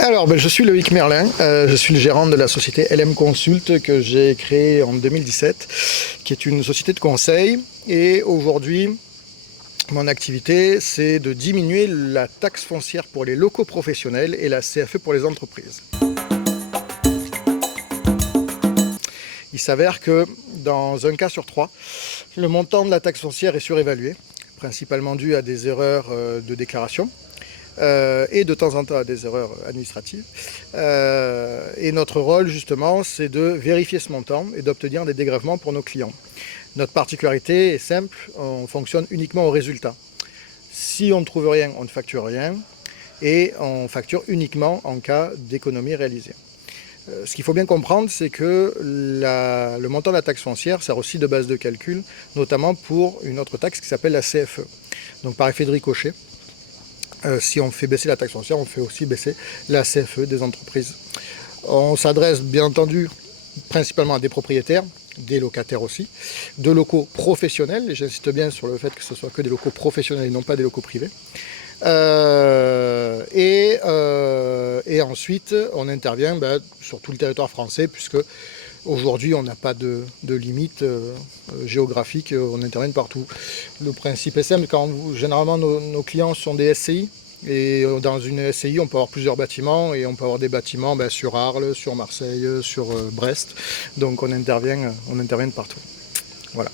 Alors, je suis Loïc Merlin, je suis le gérant de la société LM Consult que j'ai créée en 2017, qui est une société de conseil. Et aujourd'hui, mon activité, c'est de diminuer la taxe foncière pour les locaux professionnels et la CFE pour les entreprises. Il s'avère que dans un cas sur trois, le montant de la taxe foncière est surévalué, principalement dû à des erreurs de déclaration. Et de temps en temps à des erreurs administratives. Et notre rôle, justement, c'est de vérifier ce montant et d'obtenir des dégrèvements pour nos clients. Notre particularité est simple, on fonctionne uniquement au résultat. Si on ne trouve rien, on ne facture rien et on facture uniquement en cas d'économie réalisée. Ce qu'il faut bien comprendre, c'est que le montant de la taxe foncière sert aussi de base de calcul, notamment pour une autre taxe qui s'appelle la CFE. Donc par effet de ricochet, si on fait baisser la taxe foncière, on fait aussi baisser la CFE des entreprises. On s'adresse bien entendu principalement à des propriétaires, des locataires aussi, de locaux professionnels, et j'insiste bien sur le fait que ce soit que des locaux professionnels et non pas des locaux privés. Et ensuite, on intervient sur tout le territoire français, puisque aujourd'hui, on n'a pas de limite géographique, on intervient partout. Le principe est simple, généralement nos clients sont des SCI, et dans une SCI, on peut avoir plusieurs bâtiments, et on peut avoir des bâtiments sur Arles, sur Marseille, sur Brest. Donc on intervient de partout. Voilà.